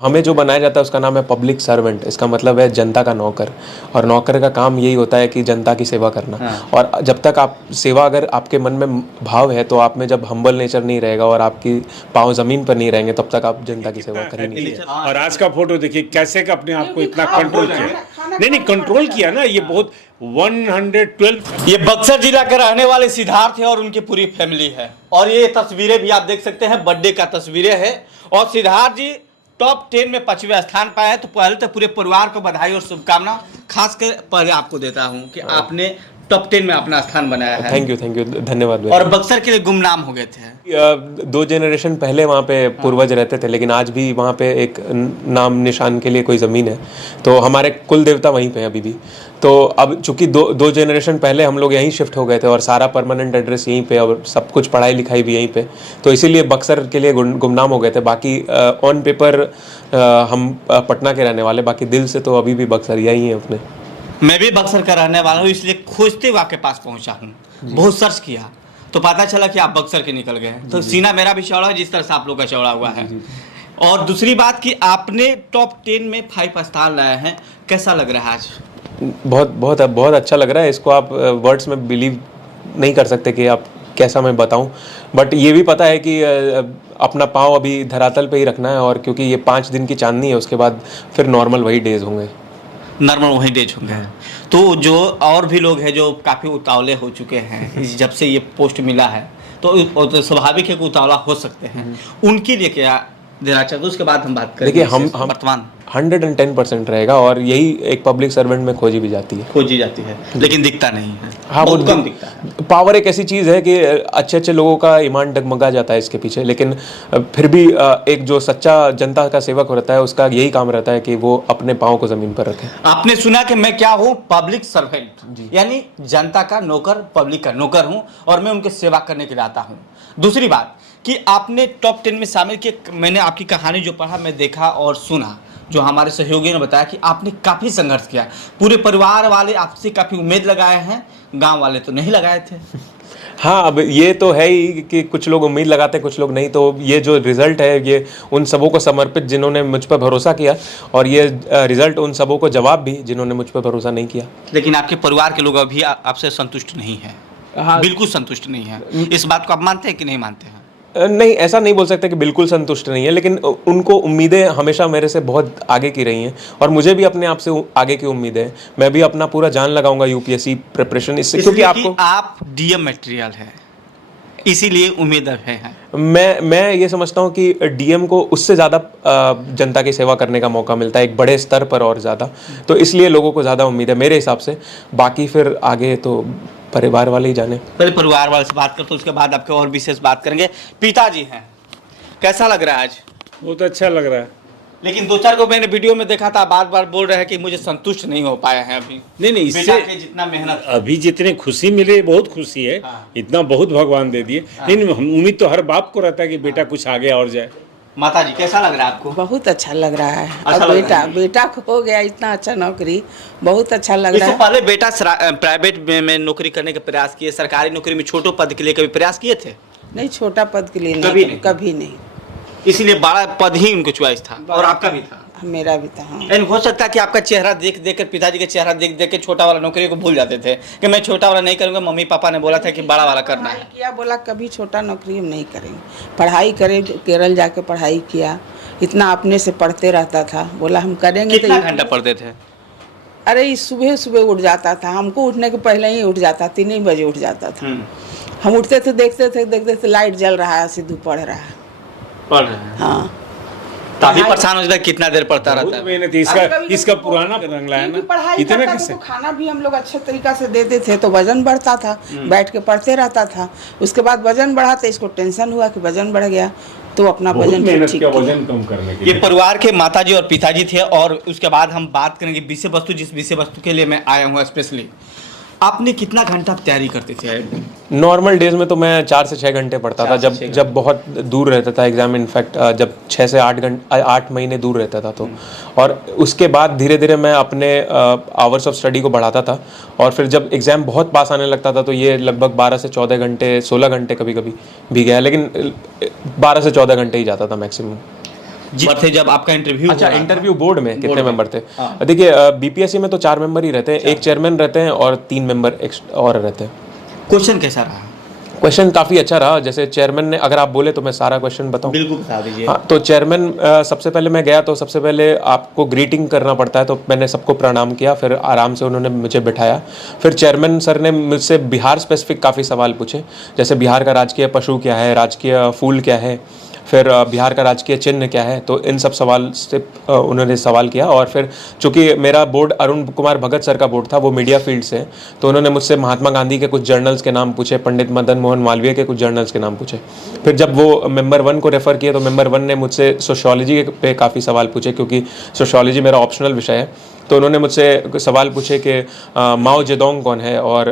हमें जो बनाया जाता है उसका नाम है पब्लिक सर्वेंट। इसका मतलब है जनता का नौकर। और नौकर का काम यही होता है कि जनता की सेवा करना। और जब तक आप सेवा, अगर आपके मन में भाव है, तो आप में जब हम्बल नेचर नहीं रहेगा और आपकी पाँव ज़मीन पर नहीं रहेंगे, तब तक आप जनता की सेवा कर ही नहीं सकते। और आज का फोटो देखिए कैसे का अपने आप को इतना कंट्रोल किया। नहीं कंट्रोल किया ना, ये बहुत 112। ये बक्सर जिला के रहने वाले सिद्धार्थ है और उनकी पूरी फैमिली है। और ये तस्वीरें भी आप देख सकते हैं, बर्थडे का तस्वीरें है। और सिद्धार्थ जी टॉप 10 में 5वें स्थान पाए हैं। तो पहले तो पूरे परिवार को बधाई और शुभकामना। खासकर पहले आपको देता हूं कि आपने टॉप 10 में अपना स्थान बनाया है। थैंक यू, धन्यवाद। और बक्सर के लिए गुमनाम हो गए थे। 2 जनरेशन पहले वहाँ पे पूर्वज रहते थे, लेकिन आज भी वहाँ पे एक नाम निशान के लिए कोई ज़मीन है, तो हमारे कुल देवता वहीं पे हैं अभी भी। तो अब चूंकि दो जनरेशन पहले हम लोग यहीं शिफ्ट हो गए थे और सारा परमानेंट एड्रेस यहीं पे और सब कुछ पढ़ाई लिखाई भी यहीं पे, तो इसीलिए बक्सर के लिए गुमनाम हो गए थे। बाकी ऑन पेपर हम पटना के रहने वाले, बाकी दिल से तो अभी भी बक्सर यहीं है अपने। मैं भी बक्सर का रहने वाला हूँ, इसलिए खोजते हुए आपके पास पहुँचा हूँ। बहुत सर्च किया तो पता चला कि आप बक्सर के निकल गए। तो सीना मेरा भी चौड़ा है जिस तरह से आप लोग का चौड़ा हुआ है। और दूसरी बात कि आपने टॉप 10 में 5 स्थान लाए हैं, कैसा लग रहा है आज? बहुत अच्छा लग रहा है। इसको आप वर्ड्स में बिलीव नहीं कर सकते कि आप कैसा मैं बताऊं, बट ये भी पता है कि अपना पाँव अभी धरातल पे ही रखना है। और क्योंकि ये 5 दिन की चांदनी है, उसके बाद फिर नॉर्मल वही डेज होंगे। नॉर्मल वही डेज होंगे। तो जो और भी लोग हैं जो काफ़ी उतावले हो चुके हैं जब से ये पोस्ट मिला है, तो स्वाभाविक है कि उतावला हो सकते हैं। उनके लिए क्या देना चाहते, उसके बाद हम बात करेंगे। देखिए, हम वर्तमान 110% रहेगा और यही एक पब्लिक सर्वेंट में खोजी जाती है, लेकिन दिखता नहीं है। हाँ, बहुत कम दिखता है। पावर एक ऐसी चीज़ है कि अच्छे लोगों का ईमान डगमगा जाता है इसके पीछे, लेकिन फिर भी एक जो सच्चा जनता का सेवक रहता है, उसका यही काम रहता है कि वो अपने पाँव को ज़मीन पर रखे। आपने सुना कि मैं क्या हूँ? पब्लिक सर्वेंट, यानी जनता का नौकर, पब्लिक का नौकर हूँ और मैं उनकी सेवा करने के लिए आता हूँ। दूसरी बात कि आपने टॉप 10 में शामिल किया। मैंने आपकी कहानी जो पढ़ा, मैं देखा और सुना, जो हमारे सहयोगी ने बताया कि आपने काफ़ी संघर्ष किया। पूरे परिवार वाले आपसे काफ़ी उम्मीद लगाए हैं, गांव वाले तो नहीं लगाए थे। हाँ, अब ये तो है ही कि कुछ लोग उम्मीद लगाते हैं, कुछ लोग नहीं। तो ये जो रिज़ल्ट है, ये उन सबों को समर्पित जिन्होंने मुझ पर भरोसा किया, और ये रिज़ल्ट उन सबों को जवाब भी जिन्होंने मुझ पर भरोसा नहीं किया। लेकिन आपके परिवार के लोग अभी आपसे संतुष्ट नहीं हैं। हाँ, बिल्कुल संतुष्ट नहीं है। इस बात को आप मानते हैं कि नहीं मानते हैं? नहीं, ऐसा नहीं बोल सकते कि बिल्कुल संतुष्ट नहीं है, लेकिन उनको उम्मीदें हमेशा मेरे से बहुत आगे की रही हैं और मुझे भी अपने आप से आगे की उम्मीदें हैं। मैं भी अपना पूरा जान लगाऊंगा यूपीएससी प्रिपरेशन, इससे क्योंकि आप डीएम मटेरियल है, इसीलिए उम्मीद है। मैं ये समझता हूँ कि डीएम को उससे ज़्यादा जनता की सेवा करने का मौका मिलता है, एक बड़े स्तर पर और ज़्यादा, तो इसलिए लोगों को ज़्यादा उम्मीद है मेरे हिसाब से। बाकी फिर आगे तो परिवार वाले ही जाने। पहले परिवार वाले से बात करते, उसके बाद आपके और विशेष बात करेंगे। पिताजी हैं, कैसा लग रहा है आज? बहुत अच्छा लग रहा है। लेकिन 2-4 को मैंने वीडियो में देखा था, बार-बार बोल रहे हैं कि मुझे संतुष्ट नहीं हो पाया है अभी। नहीं, इससे जितना मेहनत अभी जितनी खुशी मिले, बहुत खुशी है। इतना बहुत भगवान दे दिए। लेकिन उम्मीद तो हर बाप को रहता है कि बेटा कुछ आगे और जाए। माता जी, कैसा लग रहा है आपको? बहुत अच्छा लग रहा है। अच्छा अब बेटा हो गया इतना अच्छा नौकरी, बहुत अच्छा लग रहा है। इससे पहले बेटा प्राइवेट में नौकरी करने का प्रयास किए, सरकारी नौकरी में छोटे पद के लिए कभी प्रयास किए थे? नहीं, छोटा पद के लिए कभी नहीं। इसीलिए बड़ा पद ही उनको चॉइस था। और आपका भी था? मेरा भी था। हाँ। हो सकता है कि आपका चेहरा देख कर, पिताजी का चेहरा देख के छोटा वाला नौकरी को भूल जाते थे कि मैं छोटा वाला नहीं करूंगा, मम्मी पापा ने बोला था कि बड़ा वाला करना है। किया, बोला कभी छोटा नौकरी हम नहीं करेंगे, पढ़ाई करें। केरल जाके पढ़ाई किया, इतना अपने से पढ़ते रहता था, बोला हम करेंगे। कितना घंटा पढ़ते थे? अरे सुबह उठ जाता था, हमको उठने के पहले ही उठ जाता, 3 बजे उठ जाता था। हम उठते थे, देखते थे लाइट जल रहा है, सिद्धू पढ़ रहा है। हाँ, काफी परेशान हो जाता है, कितना देर पढ़ता रहता है। मेहनत इसका पुराना रंगला है ना। पढ़ाई करता था तो खाना भी हम लोग अच्छे तरीका से देते थे, तो वजन बढ़ता था, बैठ के पढ़ते रहता था। उसके बाद वजन बढ़ा तो इसको टेंशन हुआ कि वजन बढ़ गया, तो अपना वजन कम करने के लिए। ये परिवार के माताजी और पिताजी थे। और उसके बाद हम बात करेंगे विषय वस्तु, जिस विषय वस्तु के लिए मैं आया हूँ स्पेशली। आपने कितना घंटा तैयारी करते थे? नॉर्मल डेज में तो मैं 4 से 6 घंटे पढ़ता था, जब बहुत दूर रहता था एग्जाम। इनफैक्ट जब 6 से 8 महीने दूर रहता था तो। और उसके बाद धीरे धीरे मैं अपने आवर्स ऑफ स्टडी को बढ़ाता था, और फिर जब एग्ज़ाम बहुत पास आने लगता था तो ये लगभग 12 से 14 घंटे, 16 घंटे कभी कभी भी गया, लेकिन 12 से 14 घंटे ही जाता था मैक्सिमम। थे जब आपका इंटरव्यू अच्छा, इंटरव्यू बोर्ड में कितने में। मेंबर थे? हाँ। देखिए, बीपीएससी में तो 4 मेंबर ही रहते हैं, एक चेयरमैन रहते हैं और 3 मेंबर और रहते हैं। क्वेश्चन कैसा रहा? क्वेश्चन काफ़ी अच्छा रहा। जैसे चेयरमैन ने, अगर आप बोले तो मैं सारा क्वेश्चन बताऊं? बिल्कुल बता दीजिए। हाँ, तो चेयरमैन, सबसे पहले मैं गया तो सबसे पहले आपको ग्रीटिंग करना पड़ता है, तो मैंने सबको प्रणाम किया, फिर आराम से उन्होंने मुझे बिठाया। फिर चेयरमैन सर ने मुझसे बिहार स्पेसिफिक काफ़ी सवाल पूछे, जैसे बिहार का राजकीय पशु क्या है, राजकीय फूल क्या है, फिर बिहार का राजकीय चिन्ह क्या है, तो इन सब सवाल से उन्होंने सवाल किया। और फिर चूंकि मेरा बोर्ड अरुण कुमार भगत सर का बोर्ड था, वो मीडिया फील्ड से, तो उन्होंने मुझसे महात्मा गांधी के कुछ जर्नल्स के नाम पूछे, पंडित मदन मोहन मालवीय के कुछ जर्नल्स के नाम पूछे। फिर जब वो मेंबर 1 को रेफ़र किया तो मेंबर 1 ने मुझसे सोशियोलॉजी पे काफ़ी सवाल पूछे, क्योंकि सोशियोलॉजी मेरा ऑप्शनल विषय है। तो उन्होंने मुझसे सवाल पूछे कि माओ जेडोंग कौन है, और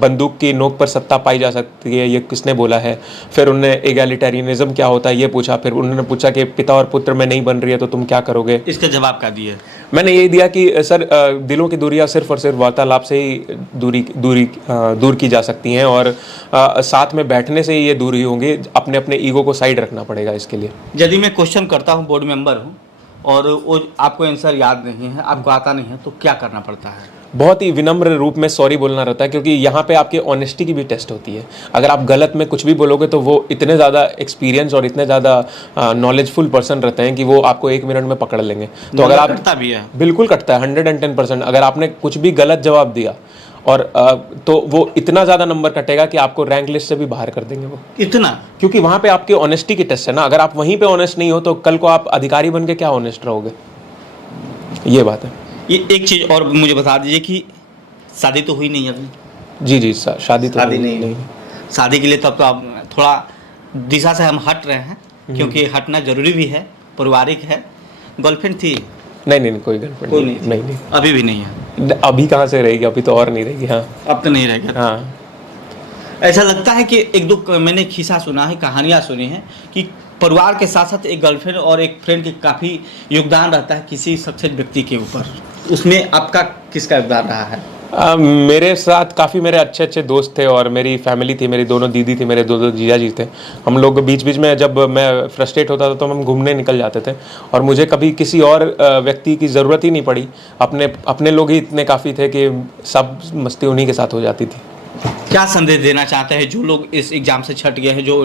बंदूक की नोक पर सत्ता पाई जा सकती है, ये किसने बोला है। फिर उन्होंने एगैलिटेरियनिज्म क्या होता है ये पूछा। फिर उन्होंने पूछा कि पिता और पुत्र में नहीं बन रही है तो तुम क्या करोगे। इसका जवाब क्या दिए? मैंने यही दिया कि सर, दिलों की दूरियां सिर्फ और सिर्फ वार्तालाप से ही दूर की जा सकती हैं, और साथ में बैठने से ही ये दूरी होंगी। अपने अपने ईगो को साइड रखना पड़ेगा इसके लिए। यदि मैं क्वेश्चन करता हूँ, बोर्ड मेंबर हूँ, और वो आपको आंसर याद नहीं है, आपको आता नहीं है, तो क्या करना पड़ता है? बहुत ही विनम्र रूप में सॉरी बोलना रहता है, क्योंकि यहाँ पे आपकी ऑनेस्टी की भी टेस्ट होती है। अगर आप गलत में कुछ भी बोलोगे तो वो इतने ज़्यादा एक्सपीरियंस और इतने ज़्यादा नॉलेजफुल पर्सन रहते हैं कि वो आपको 1 मिनट में पकड़ लेंगे। तो अगर आप, कटता भी है, बिल्कुल कटता है 110%। अगर आपने कुछ भी गलत जवाब दिया और तो वो इतना ज़्यादा नंबर कटेगा कि आपको रैंक लिस्ट से भी बाहर कर देंगे वो, इतना। क्योंकि वहाँ पे आपकी ऑनेस्टी की टेस्ट है ना। अगर आप वहीं पे ऑनेस्ट नहीं हो तो कल को आप अधिकारी बन के क्या ऑनेस्ट रहोगे, ये बात है। ये एक चीज़ और मुझे बता दीजिए कि शादी तो हुई नहीं अभी? जी, शादी तो नहीं। शादी के लिए तो अब तो आप थोड़ा दिशा से हम हट रहे हैं, क्योंकि हटना जरूरी भी है, पारिवारिक है। गर्लफ्रेंड थी? नहीं, कोई गर्लफ्रेंड नहीं। अभी भी नहीं है? अभी कहाँ से रहेगी, अभी तो और नहीं रहेगी। हाँ, अब तो नहीं रहेगा। हाँ। ऐसा लगता है कि एक दो मैंने किस्सा सुना है, कहानियाँ सुनी हैं कि परिवार के साथ साथ एक गर्लफ्रेंड और एक फ्रेंड के काफ़ी योगदान रहता है किसी सक्सेस व्यक्ति के ऊपर। उसमें आपका किसका योगदान रहा है? मेरे साथ काफ़ी मेरे अच्छे दोस्त थे, और मेरी फैमिली थी, मेरी दोनों दीदी थी, मेरे दो जीजा जी थे। हम लोग बीच में जब मैं फ्रस्ट्रेट होता था तो हम घूमने निकल जाते थे, और मुझे कभी किसी और व्यक्ति की ज़रूरत ही नहीं पड़ी। अपने लोग ही इतने काफ़ी थे कि सब मस्ती उन्हीं के साथ हो जाती थी। क्या संदेश देना चाहते हैं जो लोग इस एग्ज़ाम से छट गए हैं, जो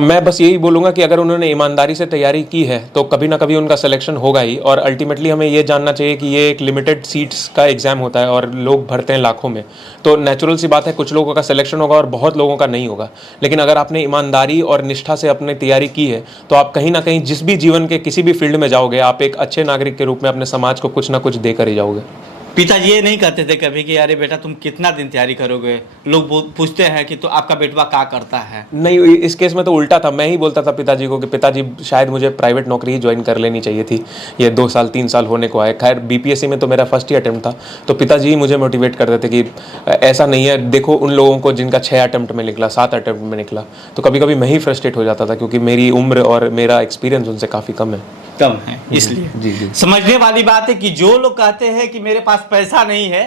मैं बस यही बोलूँगा कि अगर उन्होंने ईमानदारी से तैयारी की है तो कभी ना कभी उनका सिलेक्शन होगा ही। और अल्टीमेटली हमें ये जानना चाहिए कि ये एक लिमिटेड सीट्स का एग्ज़ाम होता है और लोग भरते हैं लाखों में, तो नेचुरल सी बात है कुछ लोगों का सिलेक्शन होगा और बहुत लोगों का नहीं होगा। लेकिन अगर आपने ईमानदारी और निष्ठा से अपनी तैयारी की है तो आप कहीं ना कहीं जिस भी जीवन के किसी भी फील्ड में जाओगे, आप एक अच्छे नागरिक के रूप में अपने समाज को कुछ ना कुछ देकर ही जाओगे। पिताजी ये नहीं कहते थे कभी कि अरे बेटा तुम कितना दिन तैयारी करोगे? लोग पूछते हैं कि तो आपका बेटवा क्या करता है? नहीं, इस केस में तो उल्टा था। मैं ही बोलता था पिताजी को कि पिताजी शायद मुझे प्राइवेट नौकरी ही ज्वाइन कर लेनी चाहिए थी, ये 2 साल 3 साल होने को आए। खैर बीपीएससी में तो मेरा फर्स्ट ही अटेम्प्ट था, तो पिताजी ही मुझे मोटिवेट करते थे कि ऐसा नहीं है, देखो उन लोगों को जिनका 6 अटेम्प्ट में निकला, 7 अटेम्प्ट में निकला। तो कभी कभी मैं ही फ्रस्ट्रेट हो जाता था, क्योंकि मेरी उम्र और मेरा एक्सपीरियंस उनसे काफ़ी कम है, इसलिए जी। समझने वाली बात है कि जो लोग कहते हैं कि मेरे पास पैसा नहीं है,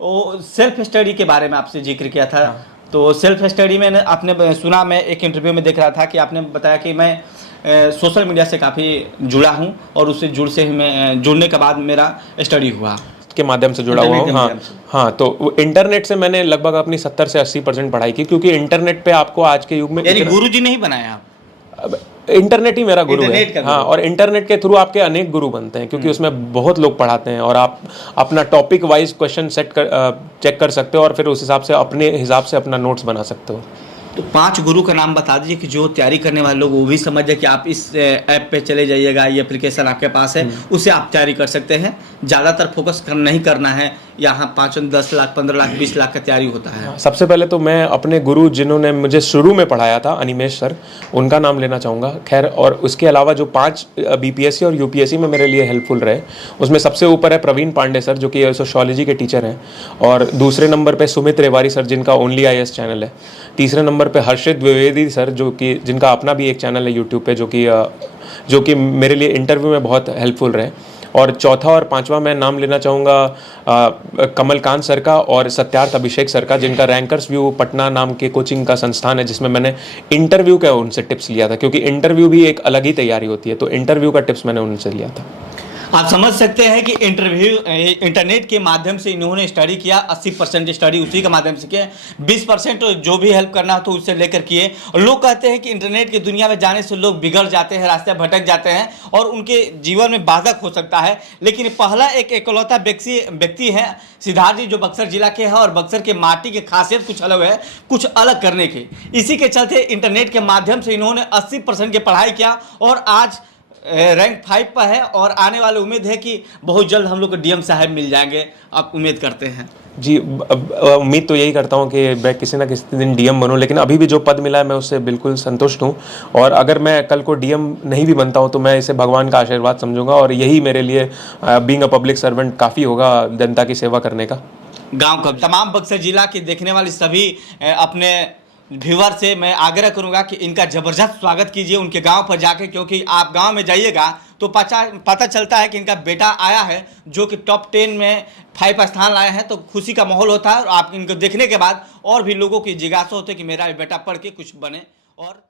वो सेल्फ स्टडी के बारे में आपसे जिक्र किया था। तो सेल्फ स्टडी में आपने सुना, मैं एक इंटरव्यू में देख रहा था कि आपने बताया कि मैं सोशल मीडिया से काफ़ी जुड़ा हूँ, और उससे जुड़ने के बाद मेरा स्टडी हुआ के माध्यम से जुड़ा हुआ हूँ। हाँ, तो इंटरनेट से मैंने लगभग अपनी 70 से 80% पढ़ाई की, क्योंकि इंटरनेट पे आपको आज के युग में, यानी गुरुजी नहीं बनाया आप? इंटरनेट ही मेरा गुरु है। हाँ, और इंटरनेट के थ्रू आपके अनेक गुरु बनते हैं, क्योंकि उसमें बहुत लोग पढ़ाते हैं, और आप अपना टॉपिक वाइज क्वेश्चन चेक कर सकते हो, और फिर उस हिसाब से अपने हिसाब से अपना नोट्स बना सकते हो। तो 5 गुरु का नाम बता दीजिए कि जो तैयारी करने वाले लोग वो भी समझ जाए कि आप इस ऐप पे चले जाइएगा, ये एप्लीकेशन आपके पास है, उससे आप तैयारी कर सकते हैं। ज़्यादातर फोकस नहीं करना है, यहाँ 5, 10 लाख, 15 लाख, 20 लाख का तैयारी होता है। सबसे पहले तो मैं अपने गुरु जिन्होंने मुझे शुरू में पढ़ाया था, अनिमेश सर, उनका नाम लेना चाहूँगा। खैर, और उसके अलावा जो 5 बीपीएससी और यूपीएससी में मेरे लिए हेल्पफुल रहे, उसमें सबसे ऊपर है प्रवीण पांडे सर, जो कि सोशियोलॉजी के टीचर हैं, और दूसरे नंबर पे सुमित रेवारी सर, जिनका ओनली आईएएस चैनल है। तीसरे नंबर पे हर्षित द्विवेदी सर, जिनका अपना भी एक चैनल है यूट्यूब पे, जो कि मेरे लिए इंटरव्यू में बहुत हेल्पफुल रहे। और चौथा और पांचवा मैं नाम लेना चाहूँगा कमलकांत सर का और सत्यार्थ अभिषेक सर का, जिनका रैंकर्स व्यू पटना नाम के कोचिंग का संस्थान है, जिसमें मैंने इंटरव्यू का उनसे टिप्स लिया था, क्योंकि इंटरव्यू भी एक अलग ही तैयारी होती है, तो इंटरव्यू का टिप्स मैंने उनसे लिया था। आप समझ सकते हैं कि इंटरनेट के माध्यम से इन्होंने स्टडी किया, 80% स्टडी उसी के माध्यम से किया, 20% जो भी हेल्प करना हो तो उससे लेकर किए। और लोग कहते हैं कि इंटरनेट की दुनिया में जाने से लोग बिगड़ जाते हैं, रास्ते भटक जाते हैं और उनके जीवन में बाधक हो सकता है। लेकिन पहला एक एकलौता व्यक्ति है सिद्धार्थ जी, जो बक्सर जिला के हैं, और बक्सर के माटी की खासियत कुछ अलग है, कुछ अलग करने की। इसी के चलते इंटरनेट के माध्यम से इन्होंने 80% की पढ़ाई किया और आज रैंक 5 पर है, और आने वाली उम्मीद है कि बहुत जल्द हम लोग को डीएम साहब मिल जाएंगे, आप उम्मीद करते हैं? जी, उम्मीद तो यही करता हूँ कि मैं किसी ना किसी दिन डीएम बनूँ, लेकिन अभी भी जो पद मिला है मैं उससे बिल्कुल संतुष्ट हूँ। और अगर मैं कल को डीएम नहीं भी बनता हूँ तो मैं इसे भगवान का आशीर्वाद समझूंगा, और यही मेरे लिए बीइंग अ पब्लिक सर्वेंट काफ़ी होगा जनता की सेवा करने का। गांव का तमाम बक्सर जिला के देखने वाले सभी अपने व्यूअर से मैं आग्रह करूंगा कि इनका ज़बरदस्त स्वागत कीजिए उनके गांव पर जाके, क्योंकि आप गांव में जाइएगा तो पता चलता है कि इनका बेटा आया है जो कि टॉप 10 में 5 स्थान लाए हैं, तो खुशी का माहौल होता है। और आप इनको देखने के बाद और भी लोगों की जिज्ञासा होती है कि मेरा बेटा पढ़ के कुछ बने और